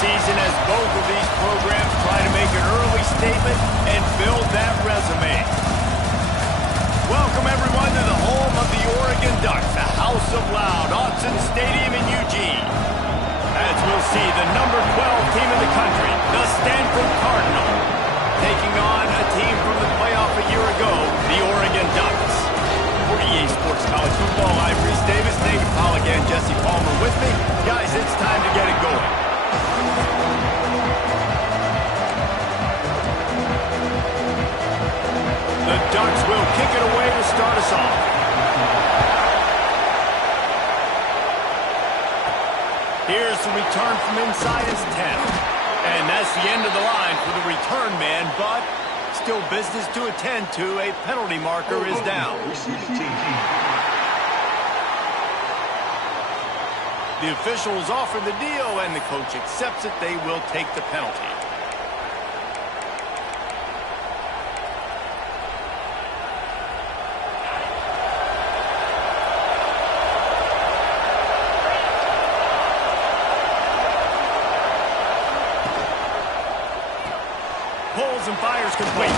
Season as both of these programs try to make an early statement and build that resume. Welcome everyone to the home of the Oregon Ducks, the House of Loud, Autzen Stadium in Eugene. As we'll see, the number 12 team in the country, the Stanford Cardinal, taking on a team from the playoff a year ago, the Oregon Ducks. For EA Sports College Football, I'm Reese Davis, David Pollack, and Jesse Palmer with me. Guys, it's time to get it going. The Ducks will kick it away to start us off. Here's the return from inside his 10. And that's the end of the line for the return man, but still business to attend to. A penalty marker is down. The officials offer the deal, and the coach accepts it. They will take the penalty. Pulls and fires complete.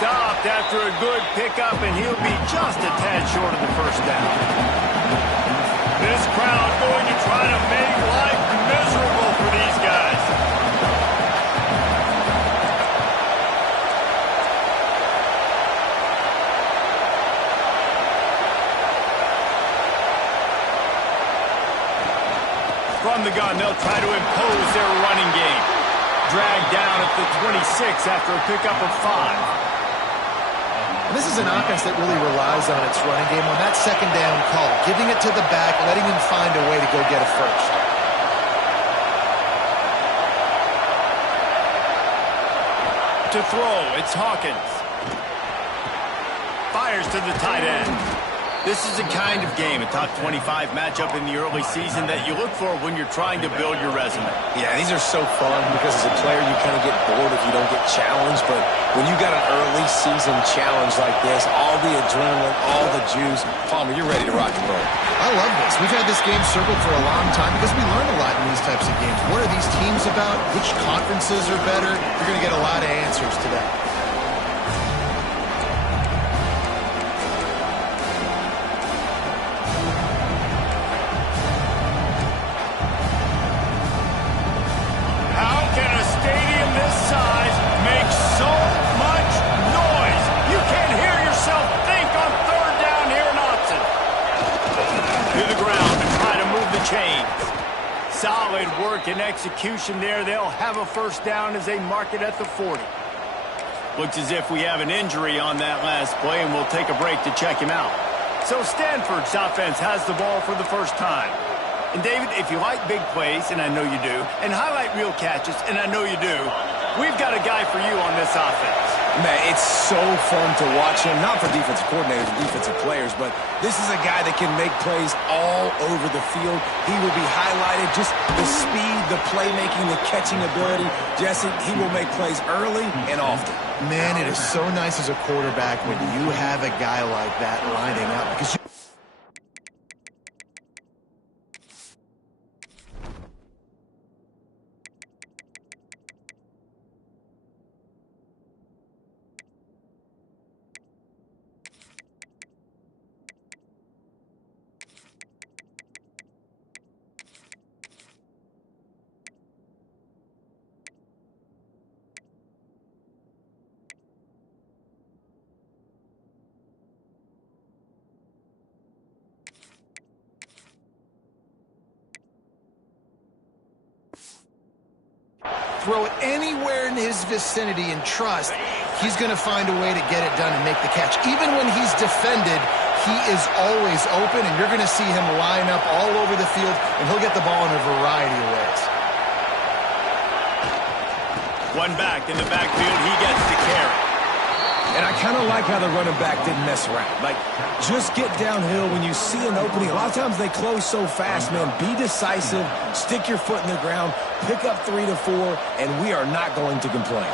Stopped after a good pickup, and he'll be just a tad short of the first down. This crowd going to try to make life miserable for these guys. From the gun, they'll try to impose their running game. Dragged down at the 26 after a pickup of 5. And this is an offense that really relies on its running game on that second down call, giving it to the back, letting him find a way to go get a first. To throw, it's Hawkins. Fires to the tight end. This is the kind of game, a top 25 matchup in the early season that you look for when you're trying to build your resume. Yeah, these are so fun because as a player you kind of get bored if you don't get challenged, but when you got an early season challenge like this, all the adrenaline, all the juice, Palmer, you're ready to rock and roll. I love this. We've had this game circled for a long time because we learn a lot in these types of games. What are these teams about? Which conferences are better? You're going to get a lot of answers today. Solid work and execution there. They'll have a first down as they mark it at the 40. Looks as if we have an injury on that last play, and we'll take a break to check him out. So Stanford's offense has the ball for the first time. And David, if you like big plays, and I know you do, and highlight real catches, and I know you do, we've got a guy for you on this offense. Man, it's so fun to watch him, not for defensive coordinators and defensive players, but this is a guy that can make plays all over the field. He will be highlighted, just the speed, the playmaking, the catching ability. Jesse, he will make plays early and often. Man, it is so nice as a quarterback when you have a guy like that lining up because throw it anywhere in his vicinity and trust he's going to find a way to get it done and make the catch. Even when he's defended, he is always open, and you're going to see him line up all over the field, and he'll get the ball in a variety of ways. One back in the backfield, he gets the carry. And I kind of like how the running back didn't mess around. Like, just get downhill when you see an opening. A lot of times they close so fast, man. Be decisive, stick your foot in the ground, pick up 3 to 4, and we are not going to complain.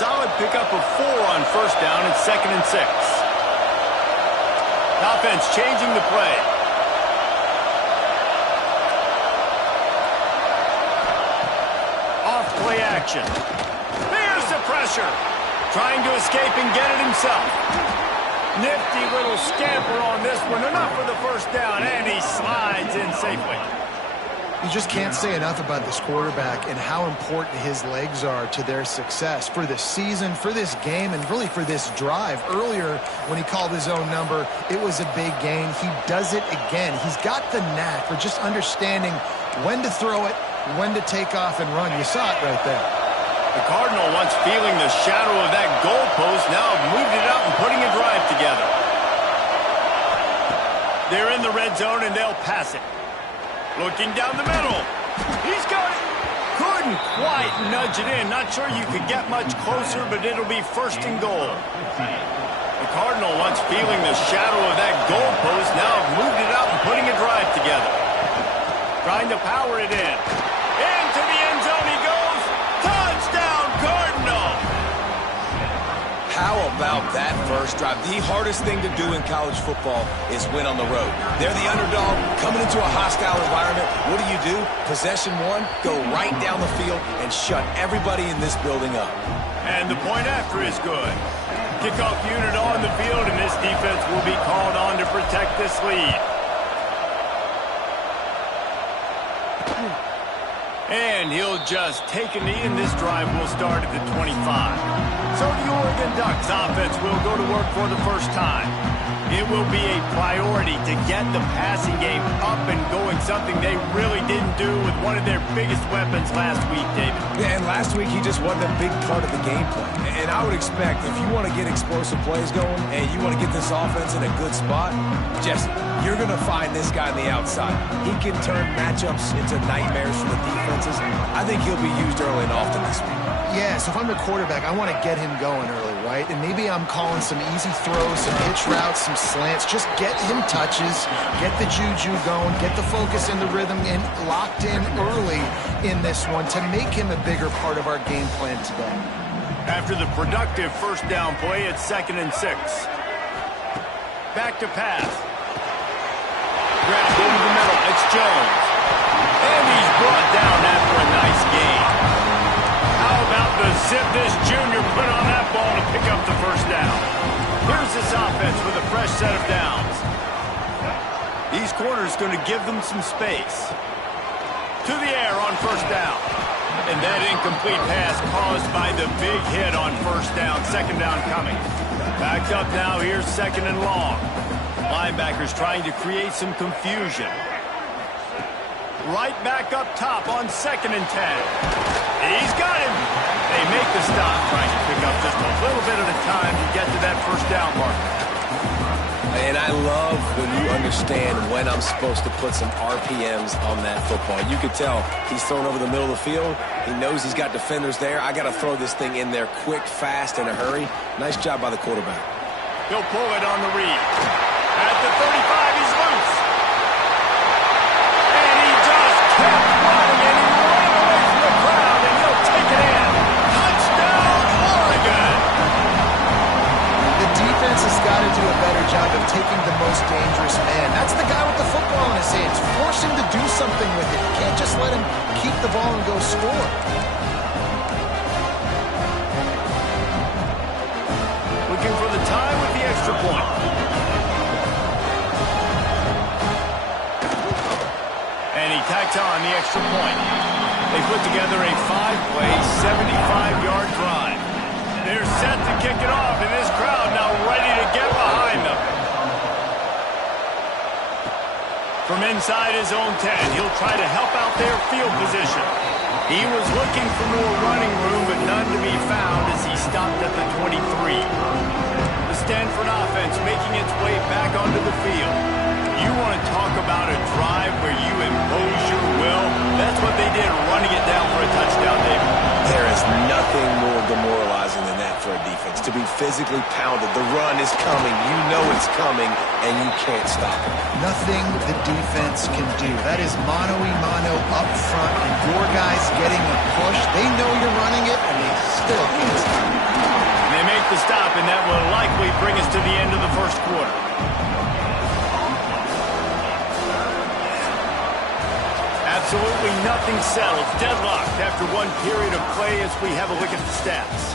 solid pickup of 4 on first down and 2nd and 6. Offense changing the play. Off play action. There's the pressure. Trying to escape and get it himself. Nifty little scamper on this one. Enough for the first down, and he slides in safely. You just can't say enough about this quarterback and how important his legs are to their success for this season, for this game, and really for this drive. Earlier, when he called his own number, it was a big gain. He does it again. He's got the knack for just understanding when to throw it, when to take off and run. You saw it right there. The Cardinal, once feeling the shadow of that goalpost, now moved it out and putting a drive together. They're in the red zone, and they'll pass it. Looking down the middle. He's got it. Couldn't quite nudge it in. Not sure you could get much closer, but it'll be 1st and goal. The Cardinal, once feeling the shadow of that goalpost, now moved it out and putting a drive together. Trying to power it in. Into the end zone he goes. Touchdown, Cardinal! How about that first drive? The hardest thing to do in college football is win on the road. They're the underdog, coming into a hostile environment. What do? Possession 1, go right down the field and shut everybody in this building up. And the point after is good. Kickoff unit on the field, and this defense will be called on to protect this lead. And he'll just take a knee, and this drive will start at the 25. So the Oregon Ducks offense will go to work for the first time. It will be a priority to get the passing game up and going, something they really didn't do with one of their biggest weapons last week, David. Yeah, and last week he just wasn't a big part of the game plan. And I would expect if you want to get explosive plays going and you want to get this offense in a good spot, Jesse, you're going to find this guy on the outside. He can turn matchups into nightmares for the defenses. I think he'll be used early and often this week. Yeah, so if I'm the quarterback, I want to get him going early, right? And maybe I'm calling some easy throws, some hitch routes, some slants. Just get him touches, get the juju going, get the focus and the rhythm in, locked in early in this one to make him a bigger part of our game plan today. After the productive first down play, it's 2nd and 6. Back to pass. Grabbed over the middle. It's Jones. And he's brought down after a nice gain. How about the zip this junior put on that ball to pick up the first down? Here's this offense with a fresh set of downs. These corners going to give them some space. To the air on first down. And that incomplete pass caused by the big hit on first down. 2nd down coming. Backed up now. Here's 2nd and long. Linebackers trying to create some confusion. Right back up top on 2nd and 10. He's got him. They make the stop, trying to pick up just a little bit at a time to get to that first down mark. And I love when you understand when I'm supposed to put some RPMs on that football. You could tell he's thrown over the middle of the field. He knows he's got defenders there. I got to throw this thing in there quick, fast, in a hurry. Nice job by the quarterback. He'll pull it on the read. At the 35, he's loose. And he just kept running, and he ran away from the crowd, and he'll take it in. Touchdown, Oregon! The defense has got to do a better job of taking the most dangerous man. That's the guy with the football in his hands. Force him to do something with it. You can't just let him keep the ball and go score. Looking for the tie with the extra point. And he tacks on the extra point. They put together a 5-play, 75-yard drive. They're set to kick it off, and this crowd now ready to get behind them. From inside his own 10, he'll try to help out their field position. He was looking for more running room, but none to be found as he stopped at the 23. The Stanford offense making its way back onto the field. You want to talk about a drive where you impose your will? That's what they did, running it down for a touchdown, David. There is nothing more demoralizing than that for a defense. To be physically pounded. The run is coming. You know it's coming, and you can't stop it. Nothing the defense can do. That is mano-a-mano up front, and your guys getting a push. They know you're running it, and they still can't stop it. the stop, and that will likely bring us to the end of the first quarter. Absolutely nothing settled. Deadlocked after one period of play as we have a look at the stats.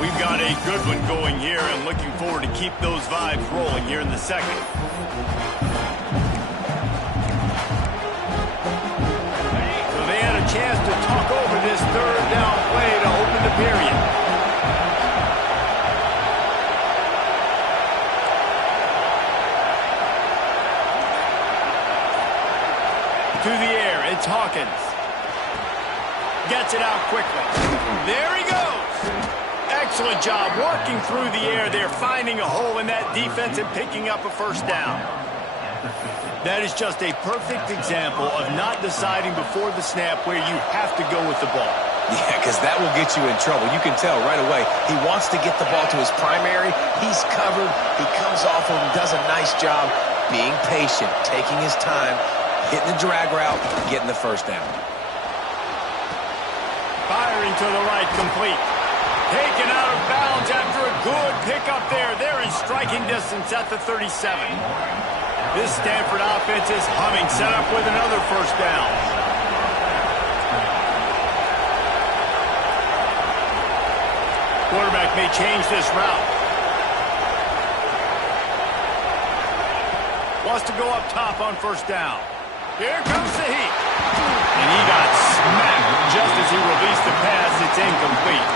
We've got a good one going here and looking forward to keep those vibes rolling here in the second. So they had a chance to talk over this third down play to open the period. To the air, it's Hawkins. Gets it out quickly. There he goes. Excellent job working through the air there, finding a hole in that defense and picking up a first down. That is just a perfect example of not deciding before the snap where you have to go with the ball. Yeah, because that will get you in trouble. You can tell right away he wants to get the ball to his primary. He's covered. He comes off of him, does a nice job being patient, taking his time, hitting the drag route, getting the first down. Firing to the right, complete. Taken out of bounds after a good pickup there. They're in striking distance at the 37. This Stanford offense is humming, set up with another first down. Quarterback may change this route. Wants to go up top on first down. Here comes the heat. And he got smacked just as he released the pass. It's incomplete.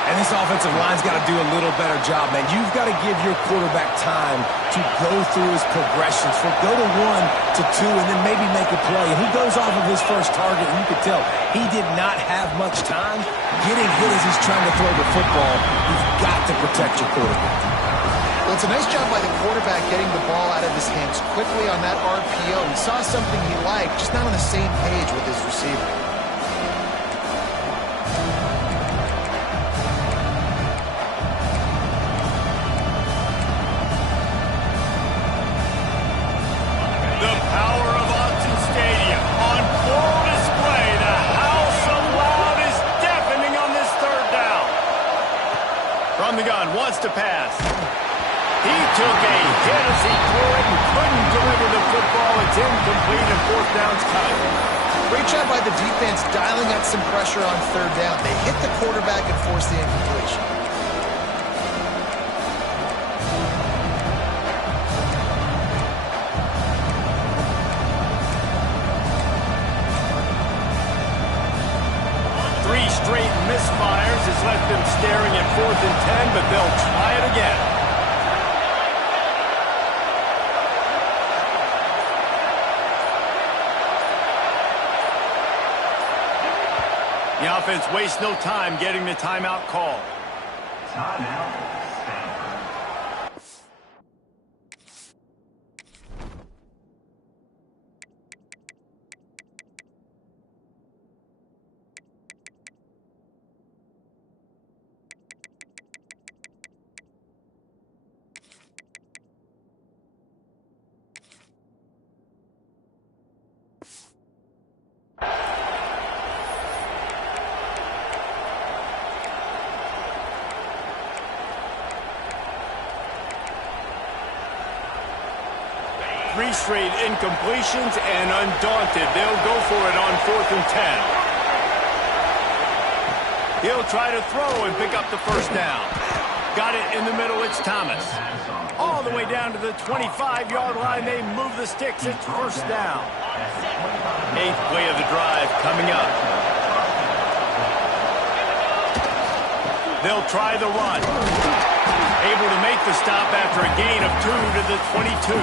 And this offensive line's got to do a little better job, man. You've got to give your quarterback time to go through his progressions. Go to 1 to 2 and then maybe make a play. And he goes off of his first target, and you could tell he did not have much time getting hit as he's trying to throw the football. You've got to protect your quarterback. Well, it's a nice job by the quarterback getting the ball out of his hands quickly on that RPO. He saw something he liked, just not on the same page with his receiver. The power of Autzen Stadium on full display. The house of loud is deafening on this third down. From the gun, wants to pass. He took a hit as he threw it and couldn't deliver the football. It's incomplete and fourth down's coming. Great job by the defense dialing up some pressure on third down. They hit the quarterback and forced the incompletion. Three straight misfires has left them staring at 4th and 10, but they'll try it again. The offense wastes no time getting the timeout called. Timeout. Three straight incompletions, and undaunted, they'll go for it on 4th and 10. He'll try to throw and pick up the first down. Got it in the middle, it's Thomas. All the way down to the 25-yard line, they move the sticks, it's first down. 8th play of the drive coming up. They'll try the run. Able to make the stop after a gain of 2 to the 22.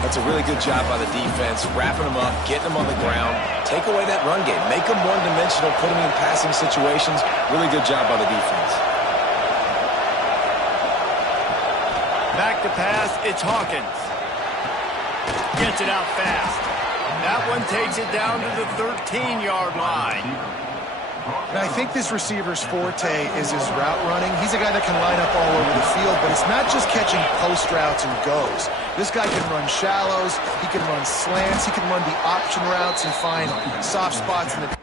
That's a really good job by the defense, wrapping them up, getting them on the ground. Take away that run game. Make them one-dimensional, put them in passing situations. Really good job by the defense. Back to pass, it's Hawkins. Gets it out fast. That one takes it down to the 13-yard line. And I think this receiver's forte is his route running. He's a guy that can line up all over the field, but it's not just catching post routes and goes. This guy can run shallows, he can run slants, he can run the option routes and find soft spots in the...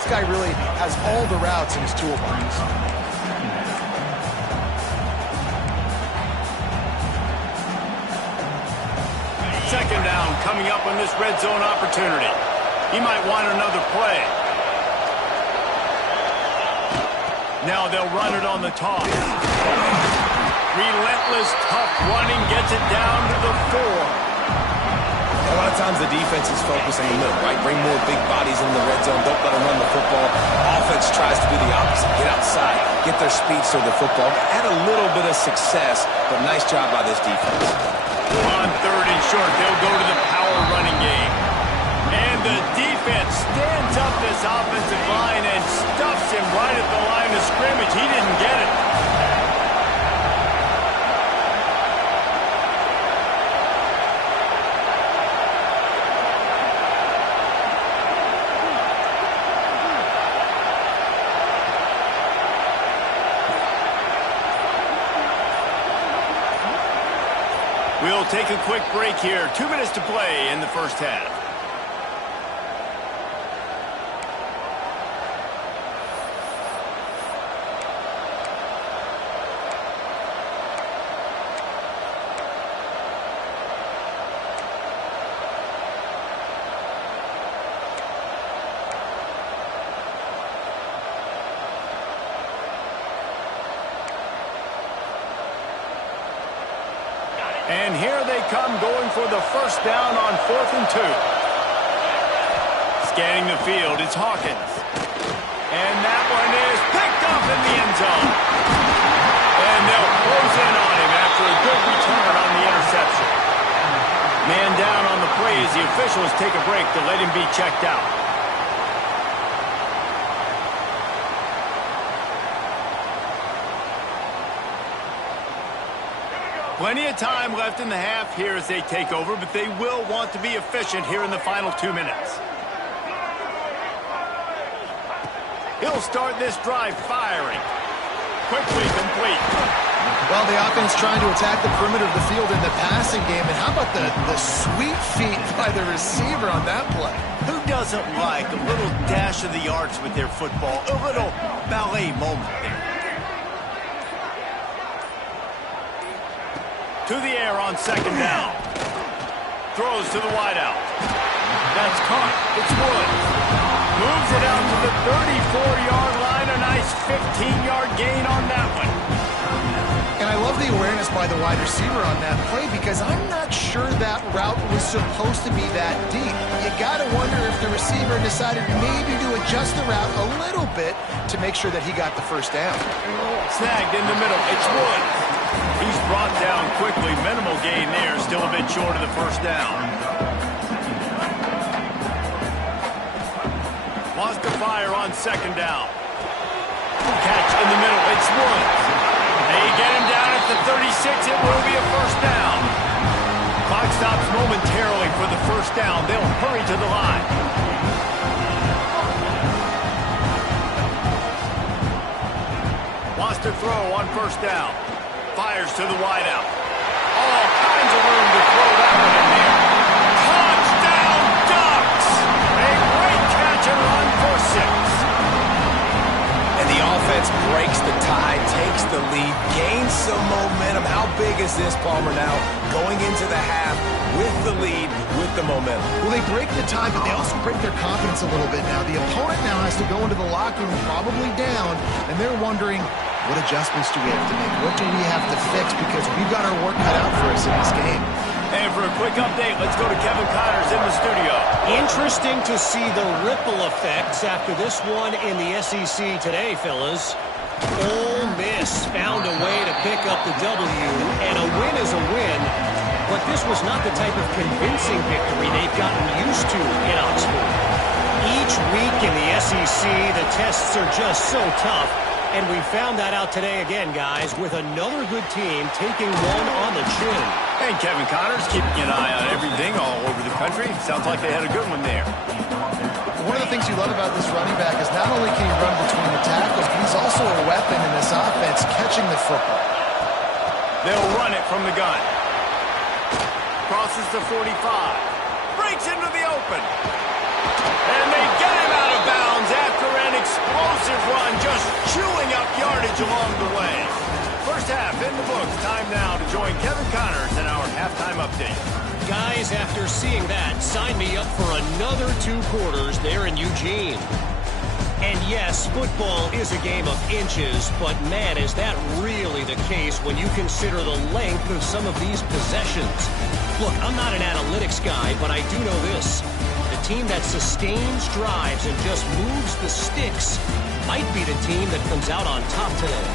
This guy really has all the routes in his toolbox. Second down coming up on this red zone opportunity. He might want another play. Now they'll run it on the toss. Relentless, tough running gets it down to the 4. A lot of times the defense is focused in the middle, right? Bring more big bodies in the red zone. Don't let them run the football. Offense tries to do the opposite. Get outside. Get their speedster the football. Had a little bit of success, but nice job by this defense. On 3rd and short, they'll go to the power running game. And the defense stands up this offensive line and stuffs him right at the line of scrimmage. He didn't get it. We'll take a quick break here. 2 minutes to play in the first half. And here they come going for the first down on 4th and 2. Scanning the field, it's Hawkins. And that one is picked up in the end zone. And they'll close in on him after a good return on the interception. Man down on the play as the officials take a break to let him be checked out. Plenty of time left in the half here as they take over, but they will want to be efficient here in the final 2 minutes. He'll start this drive firing. Quickly complete. Well, the offense trying to attack the perimeter of the field in the passing game. And how about the sweet feet by the receiver on that play? Who doesn't like a little dash of the arts with their football? A little ballet moment there. To the air on 2nd down. Throws to the wideout. That's caught. It's Woods. Moves it out to the 34-yard line. A nice 15-yard gain on that one. And I love the awareness by the wide receiver on that play because I'm not sure that route was supposed to be that deep. You got to wonder if the receiver decided maybe to adjust the route a little bit to make sure that he got the first down. Snagged in the middle. It's Woods. He's brought down quickly. Minimal gain there. Still a bit short of the first down. Wants to fire on 2nd down. Catch in the middle. It's Woods. They get him down at the 36. It will be a first down. Clock stops momentarily for the first down. They'll hurry to the line. Wants to throw on 1st down. Fires to the wideout. All kinds of room to throw that one in there. Touchdown Ducks! A great catch and run for 6. And the offense breaks the tie, takes the lead, gains some momentum. How big is this, Palmer, now? Going into the half with the lead, with the momentum. Well, they break the tie, but they also break their confidence a little bit now. The opponent now has to go into the locker room probably down, and they're wondering, what adjustments do we have to make? What do we have to fix? Because we've got our work cut out for us in this game. And for a quick update, let's go to Kevin Connors in the studio. Interesting to see the ripple effects after this one in the SEC today, fellas. Ole Miss found a way to pick up the W, and a win is a win, but this was not the type of convincing victory they've gotten used to in Oxford. Each week in the SEC, the tests are just so tough. And we found that out today again, guys, with another good team taking one on the chin. And Kevin Connors keeping an eye on everything all over the country. Sounds like they had a good one there. One of the things you love about this running back is not only can he run between the tackles, but he's also a weapon in this offense catching the football. They'll run it from the gun. Crosses the 45. Breaks into the open. And they get him out of bounds after an explosive run, just chewing up yardage along the way. First half in the books. Time now to join Kevin Connors in our halftime update. Guys, after seeing that, sign me up for another 2 quarters there in Eugene. And yes, football is a game of inches, but man, is that really the case when you consider the length of some of these possessions. Look, I'm not an analytics guy, but I do know this. The team that sustains drives and just moves the sticks might be the team that comes out on top today.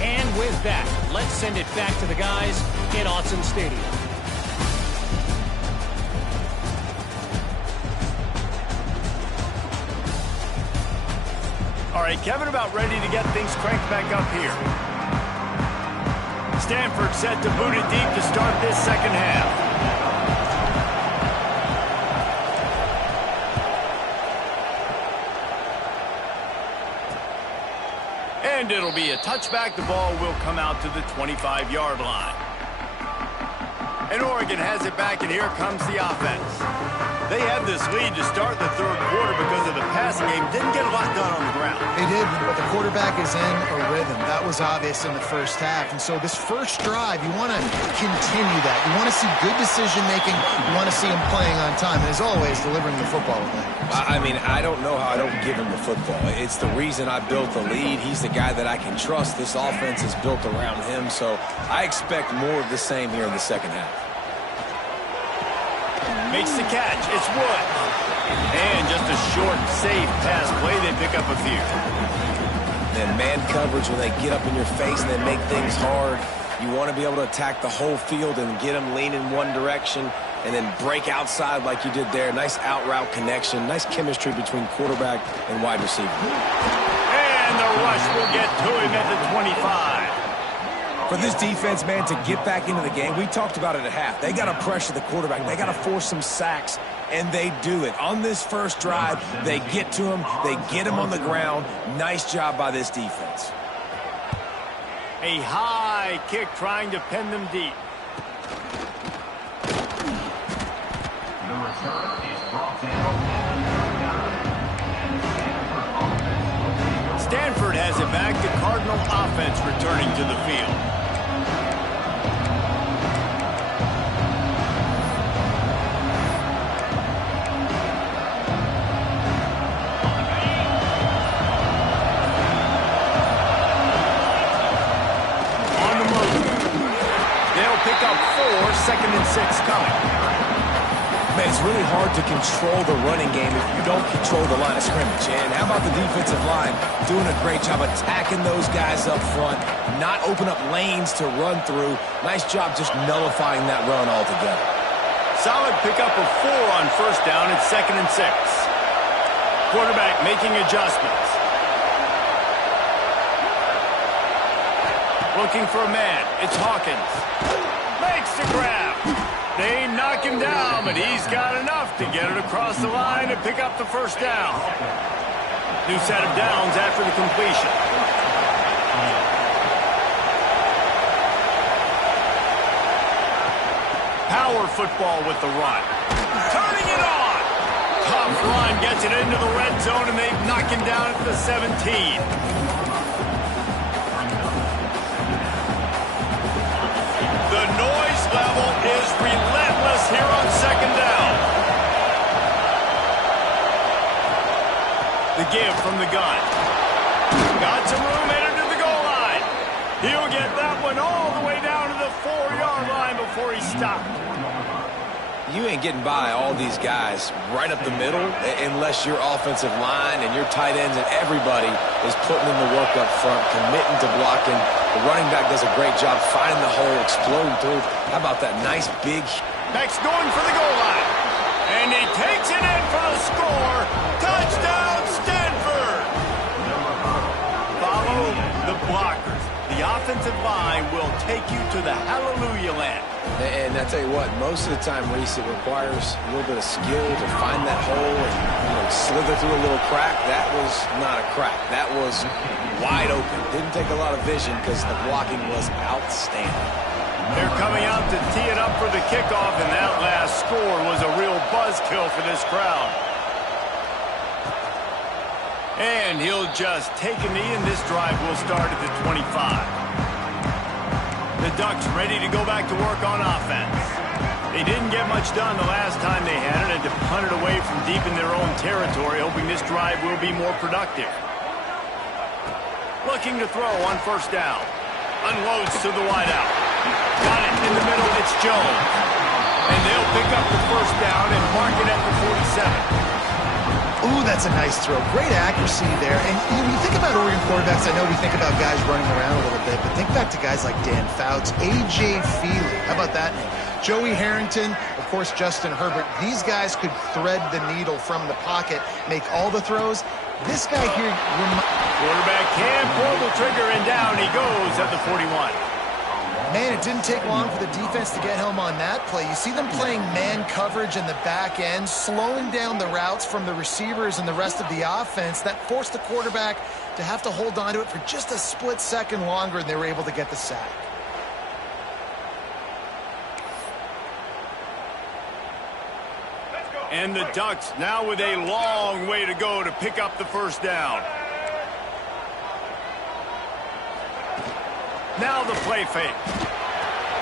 And with that, let's send it back to the guys in Autzen Stadium. All right, Kevin, about ready to get things cranked back up here. Stanford set to boot it deep to start this second half. And it'll be a touchback. The ball will come out to the 25-yard line. And Oregon has it back, and here comes the offense. They had this lead to start the third quarter because of the passing game. Didn't get a lot done on the ground. They did, but the quarterback is in a rhythm. That was obvious in the first half. And so this first drive, you want to continue that. You want to see good decision-making. You want to see him playing on time. And as always, delivering the football with him. I mean, I don't know how I don't give him the football. It's the reason I built the lead. He's the guy that I can trust. This offense is built around him. So I expect more of the same here in the second half. Makes the catch. It's Woods. And just a short, safe pass play. They pick up a few. And man coverage, when they get up in your face and they make things hard, you want to be able to attack the whole field and get them leaning one direction and then break outside like you did there. Nice out route connection. Nice chemistry between quarterback and wide receiver. And the rush will get to him at the 25. For this defense, man, to get back into the game, we talked about it at half. They got to pressure the quarterback. They got to force some sacks, and they do it. On this first drive, they get to him. They get him on the ground. Nice job by this defense. A high kick trying to pin them deep. The return is brought down. Stanford has it back. The Cardinal offense returning to the field. On the move. They'll pick up 4, 2nd and 6 coming. Man, it's really hard to control the running game if you don't control the line of scrimmage. And how about the defensive line doing a great job attacking those guys up front, not open up lanes to run through. Nice job just nullifying that run altogether. Solid pickup of 4 on first down at 2nd and 6. Quarterback making adjustments. Looking for a man. It's Hawkins. Makes the grab. They knock him down, but he's got enough to get it across the line and pick up the first down. New set of downs after the completion. Power football with the run. Turning it on. Tough run gets it into the red zone, and they knock him down at the 17. The noise level is relentless here on second down. The give from the gun. Got some room headed to the goal line. He'll get that one all the way down to the 4-yard line before he stopped. You ain't getting by all these guys right up the middle unless your offensive line and your tight ends and everybody is putting in the work up front, committing to blocking. The running back does a great job finding the hole, exploding through. How about that nice big... Max going for the goal line. And he takes it in for the score. take you to the hallelujah land. And I tell you what, most of the time, Reese, it requires a little bit of skill to find that hole and slither through a little crack. That was not a crack. That was wide open. Didn't take a lot of vision because the blocking was outstanding. They're coming out to tee it up for the kickoff, and that last score was a real buzzkill for this crowd. And he'll just take a knee, and this drive will start at the 25. The Ducks ready to go back to work on offense. They didn't get much done the last time they had it, and to punt it away from deep in their own territory, hoping this drive will be more productive. Looking to throw on first down. Unloads to the wideout. Got it in the middle, it's Jones. And they'll pick up the first down and mark it at the 47. Ooh, that's a nice throw. Great accuracy there. And when you think about Oregon quarterbacks, I know we think about guys running around a little bit, but think back to guys like Dan Fouts, A.J. Feely. How about that name? Joey Harrington, of course, Justin Herbert. These guys could thread the needle from the pocket, make all the throws. This guy here... Quarterback can pull the trigger, and down he goes at the 41. Man, it didn't take long for the defense to get home on that play. You see them playing man coverage in the back end, slowing down the routes from the receivers and the rest of the offense. That forced the quarterback to have to hold on to it for just a split second longer, and they were able to get the sack. And the Ducks now with a long way to go to pick up the first down. Now the play fake.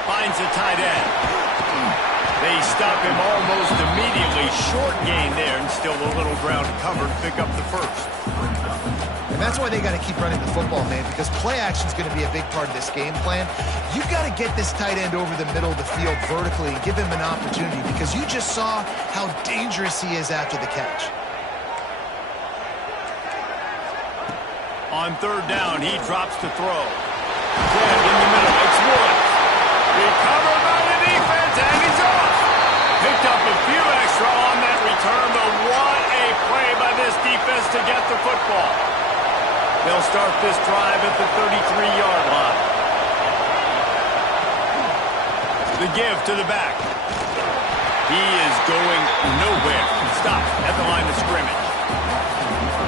Finds a tight end. They stop him almost immediately. Short gain there, and still a little ground covered to pick up the first. And that's why they got to keep running the football, man, because play action is going to be a big part of this game plan. You've got to get this tight end over the middle of the field vertically and give him an opportunity, because you just saw how dangerous he is after the catch. On third down, he drops to throw. Dead in the middle, it's Woods. Recovered by the defense, and he's off. Picked up a few extra on that return, but what a play by this defense to get the football. They'll start this drive at the 33-yard line. The give to the back. He is going nowhere. Stopped at the line of scrimmage.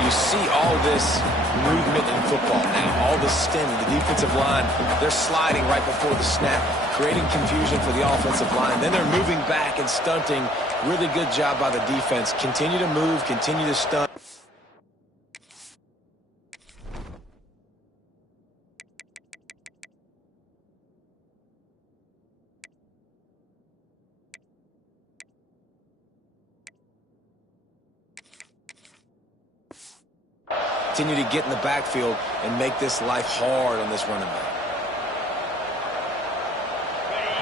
You see all this movement in football now, all the stemming, the defensive line, they're sliding right before the snap, creating confusion for the offensive line. Then they're moving back and stunting. Really good job by the defense. Continue to move, continue to stunt. Continue to get in the backfield and make this life hard on this running back.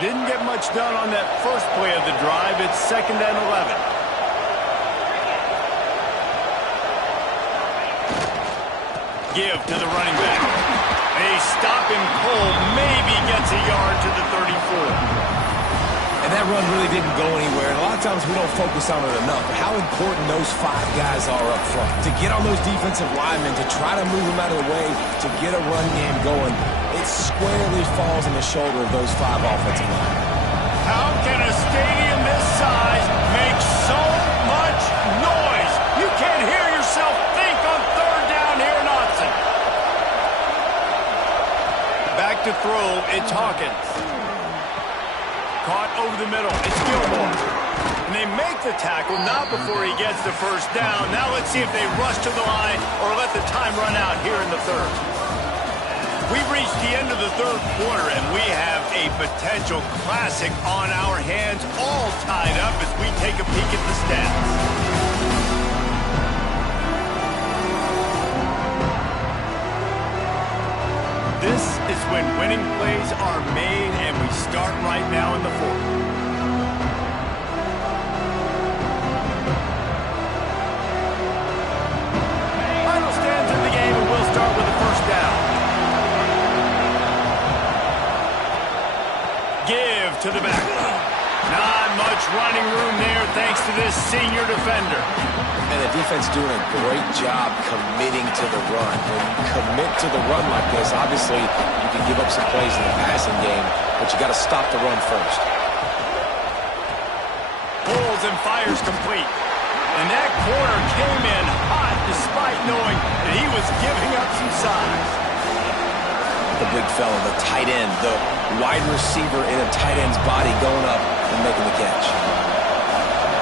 Didn't get much done on that first play of the drive. It's 2nd and 11. Give to the running back. They stop him cold. Maybe gets a yard to the 34. And that run really didn't go anywhere. And a lot of times we don't focus on it enough. But how important those 5 guys are up front. To get on those defensive linemen, to try to move them out of the way, to get a run game going, it squarely falls on the shoulder of those 5 offensive linemen. How can a stadium this size make so much noise? You can't hear yourself think on third down here in Autzen. Back to throw, it's Hawkins. Caught over the middle, it's Gilmore. And they make the tackle, not before he gets the first down. Now let's see if they rush to the line or let the time run out here in the third. We've reached the end of the third quarter, and we have a potential classic on our hands, all tied up as we take a peek at the stats. This is when winning plays are made, and we start right now in the fourth. Final stands in the game, and we'll start with the first down. Give to the back. Not much running room there thanks to this senior defender. And the defense doing a great job committing to the run. When you commit to the run like this, obviously you can give up some plays in the passing game, but you got to stop the run first. Pulls and fires complete. And that corner came in hot despite knowing that he was giving up some size. The big fella, the tight end, the wide receiver in a tight end's body going up and making the catch.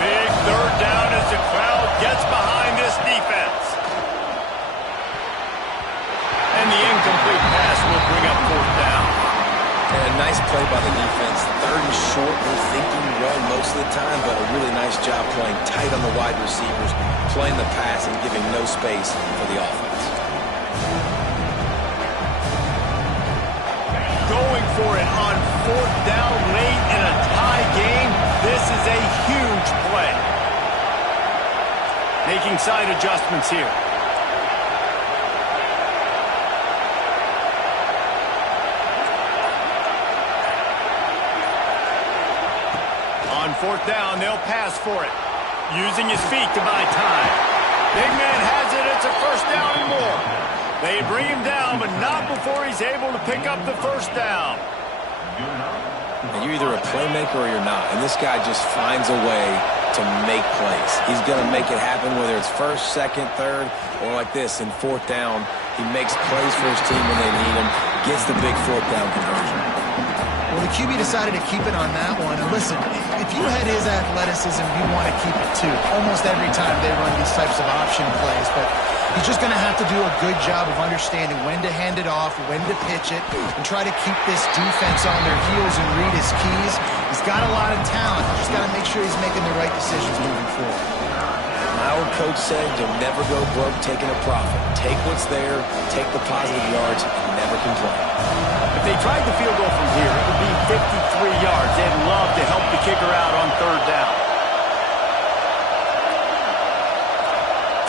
Big third down as the crowd gets behind this defense. And the incomplete pass will bring up fourth down. And a nice play by the defense. Third and short, we're thinking run most of the time, but a really nice job playing tight on the wide receivers, playing the pass and giving no space for the offense. Going for it on fourth down late in a tie game. This is a huge play. Making side adjustments here. On fourth down, they'll pass for it. Using his feet to buy time. Big man has it. It's a first down and more. They bring him down, but not before he's able to pick up the first down. And you're either a playmaker or you're not. And this guy just finds a way to make plays. He's going to make it happen, whether it's first, second, third, or like this in fourth down. He makes plays for his team when they need him, gets the big fourth down conversion. Well, the QB decided to keep it on that one. And listen, if you had his athleticism, you want to keep it too. Almost every time they run these types of option plays. But he's just going to have to do a good job of understanding when to hand it off, when to pitch it, and try to keep this defense on their heels and read his keys. He's got a lot of talent. He's just got to make sure he's making the right decisions moving forward. My old coach said you'll never go broke taking a profit. Take what's there, take the positive yards, and never complain. If they tried the field goal from here, it would be 53 yards. They'd love to help the kicker out on third down.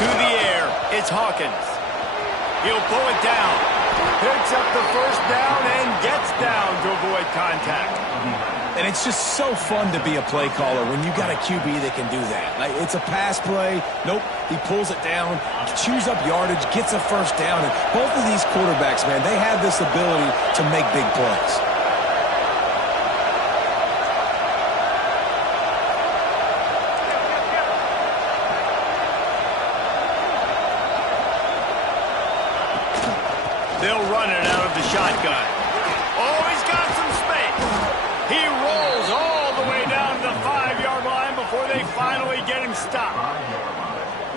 To the air, it's Hawkins. He'll pull it down. Picks up the first down and gets down to avoid contact. And it's just so fun to be a play caller when you got a QB that can do that. Like, it's a pass play. Nope, he pulls it down, chews up yardage, gets a first down. And both of these quarterbacks, man, they have this ability to make big plays. They'll run it out of the shotgun. Oh, he's got some space. He rolls all the way down to the 5-yard line before they finally get him stopped.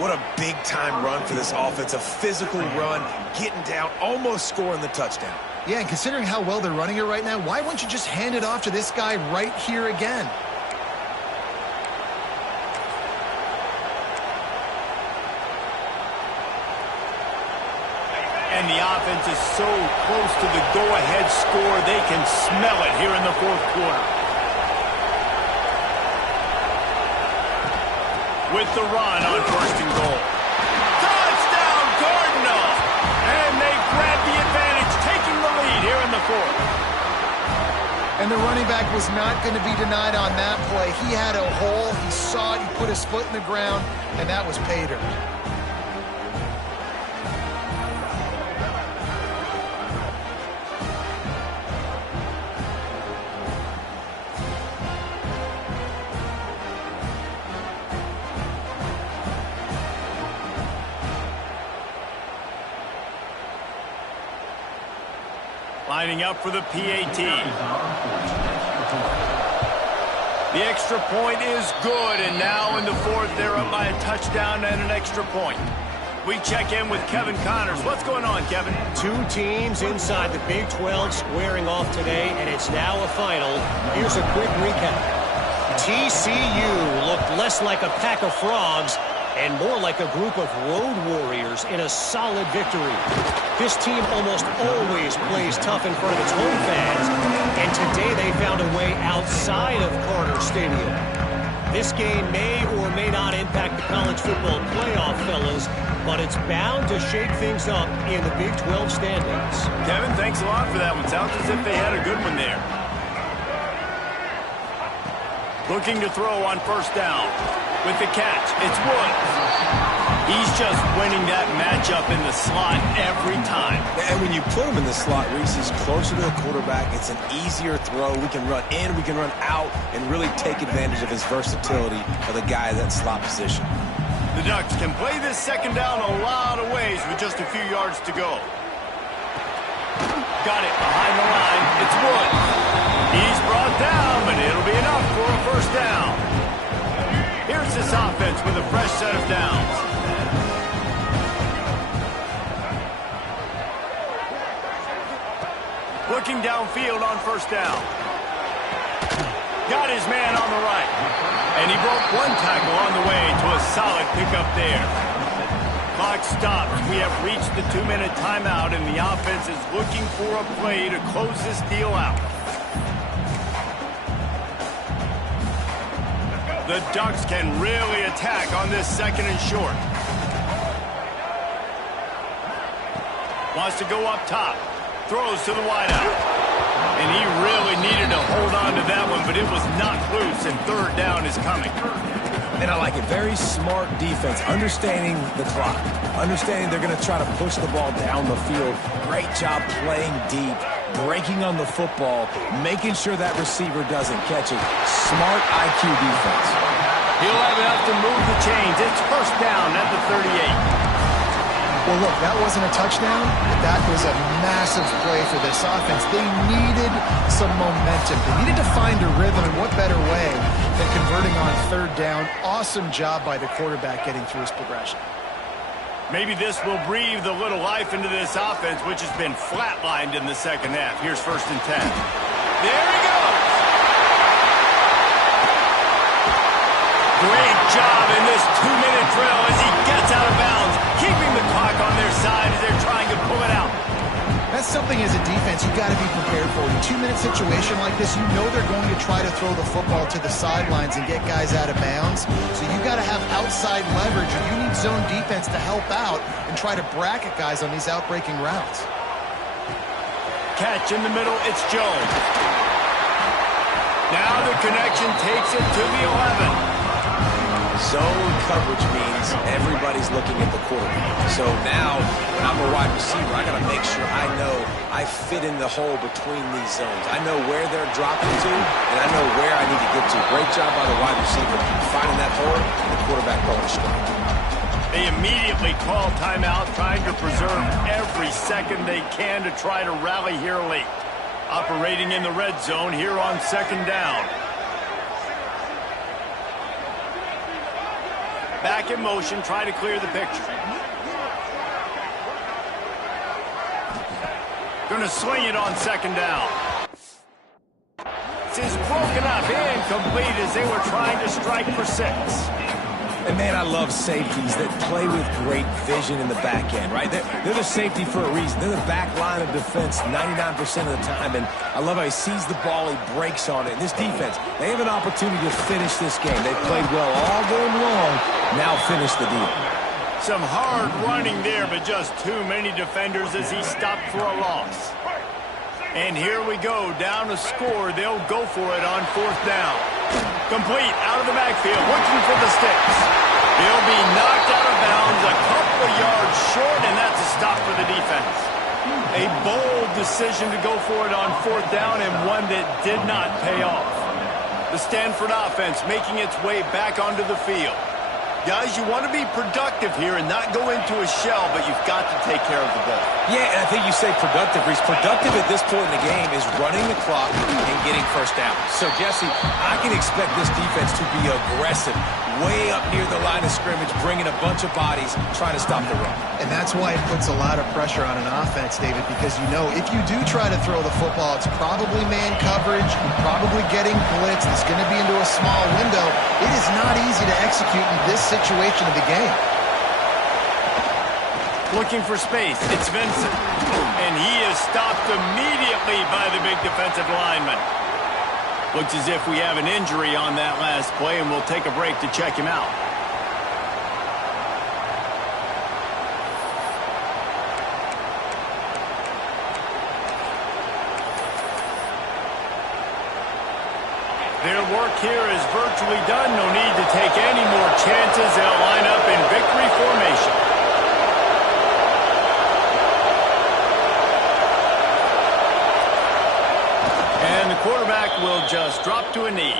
What a big-time run for this offense. A physical run, getting down, almost scoring the touchdown. Yeah, and considering how well they're running it right now, why wouldn't you just hand it off to this guy right here again? And the offense is so close to the go-ahead score, they can smell it here in the fourth quarter. With the run on first and goal. Touchdown, Cardinals! And they grab the advantage, taking the lead here in the fourth. And the running back was not going to be denied on that play. He had a hole, he saw it, he put his foot in the ground, and that was pay dirt. Lining up for the PAT. The extra point is good, and now in the fourth, they're up by a touchdown and an extra point. We check in with Kevin Connors. What's going on, Kevin? Two teams inside the Big 12 squaring off today, and it's now a final. Here's a quick recap. TCU looked less like a pack of frogs and more like a group of road warriors in a solid victory. This team almost always plays tough in front of its home fans, and today they found a way outside of Carter Stadium. This game may or may not impact the college football playoff, fellas, but it's bound to shake things up in the Big 12 standings. Kevin, thanks a lot for that one. Sounds as if they had a good one there. Looking to throw on first down. With the catch, it's Woods. He's just winning that matchup in the slot every time. And when you put him in the slot, Reese, he's closer to the quarterback. It's an easier throw. We can run in, we can run out, and really take advantage of his versatility of the guy in that slot position. The Ducks can play this second down a lot of ways with just a few yards to go. Got it behind the line. It's Woods. He's brought down, but it'll be enough for a first down. Here's this offense with a fresh set of downs. Looking downfield on first down. Got his man on the right. And he broke one tackle on the way to a solid pickup there. Clock stopped. We have reached the 2-minute timeout, and the offense is looking for a play to close this deal out. The Ducks can really attack on this second and short. Wants to go up top. Throws to the wideout. And he really needed to hold on to that one, but it was knocked loose, and third down is coming. And I like it. Very smart defense. Understanding the clock. Understanding they're going to try to push the ball down the field. Great job playing deep. Breaking on the football. Making sure that receiver doesn't catch it. Smart IQ defense. He'll have enough to move the chains. It's first down at the 38. Well, look, that wasn't a touchdown, but that was a massive play for this offense. They needed some momentum. They needed to find a rhythm, and what better way than converting on third down. Awesome job by the quarterback getting through his progression. Maybe this will breathe a little life into this offense, which has been flatlined in the second half. Here's first and 10. There he goes! Great job in this 2-minute drill as he gets out of bounds, keeping the clock on their side as they're trying to pull it out. That's something as a defense you've got to be prepared for. In a 2-minute situation like this, you know they're going to try to throw the football to the sidelines and get guys out of bounds. So you've got to have outside leverage, or you need zone defense to help out and try to bracket guys on these outbreaking routes. Catch in the middle, it's Jones. Now the connection takes it to the 11. Zone coverage means everybody's looking at the quarterback. So now, when I'm a wide receiver, I got to make sure I know I fit in the hole between these zones. I know where they're dropping to, and I know where I need to get to. Great job by the wide receiver finding that hole, and the quarterback going straight. They immediately call timeout, trying to preserve every second they can to try to rally here late. Operating in the red zone here on second down. Back in motion, try to clear the picture. Gonna sling it on second down. This is broken up, incomplete as they were trying to strike for 6. And, man, I love safeties that play with great vision in the back end, right? They're the safety for a reason. They're the back line of defense 99% of the time, and I love how he sees the ball, he breaks on it. And this defense, they have an opportunity to finish this game. They've played well all game long, now finish the deal. Some hard running there, but just too many defenders as he stopped for a loss. And here we go, down to score. They'll go for it on fourth down. Complete, out of the backfield, looking for the sticks. He'll be knocked out of bounds a couple of yards short, and that's a stop for the defense. A bold decision to go for it on fourth down, and one that did not pay off. The Stanford offense making its way back onto the field. Guys, you want to be productive here and not go into a shell, but you've got to take care of the ball. Yeah, and I think you say productive, Reese. Productive at this point in the game is running the clock and getting first down. So, Jesse, I can expect this defense to be aggressive, way up near the line of scrimmage, bringing a bunch of bodies, trying to stop the run. And that's why it puts a lot of pressure on an offense, David, because you know if you do try to throw the football, it's probably man coverage, probably getting blitzed, it's going to be into a small window. It is not easy to execute in this situation of the game. Looking for space, it's Vincent. And he is stopped immediately by the big defensive lineman. Looks as if we have an injury on that last play, and we'll take a break to check him out. Their work here is virtually done. No need to take any more chances. They'll line up in victory formation. And the quarterback will just drop to a knee.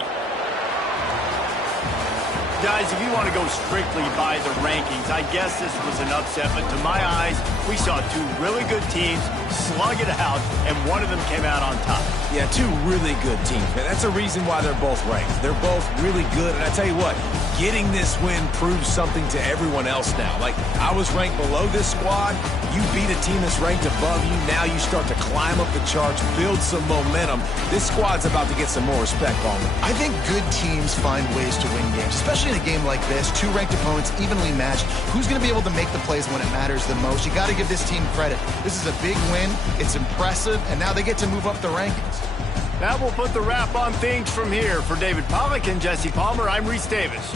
Guys, if you want to go strictly by the rankings, I guess this was an upset, but to my eyes, we saw two really good teams slug it out, and one of them came out on top. Yeah, two really good teams, man. That's a reason why they're both ranked. They're both really good, and I tell you what, getting this win proves something to everyone else now. Like, I was ranked below this squad. You beat a team that's ranked above you. Now you start to climb up the charts, build some momentum. This squad's about to get some more respect on them. I think good teams find ways to win games, especially in a game like this. Two ranked opponents, evenly matched. Who's going to be able to make the plays when it matters the most? You got to give this team credit. This is a big win. It's impressive, and now they get to move up the rankings. That will put the wrap on things from here. For David Pollack and Jesse Palmer, I'm Reese Davis.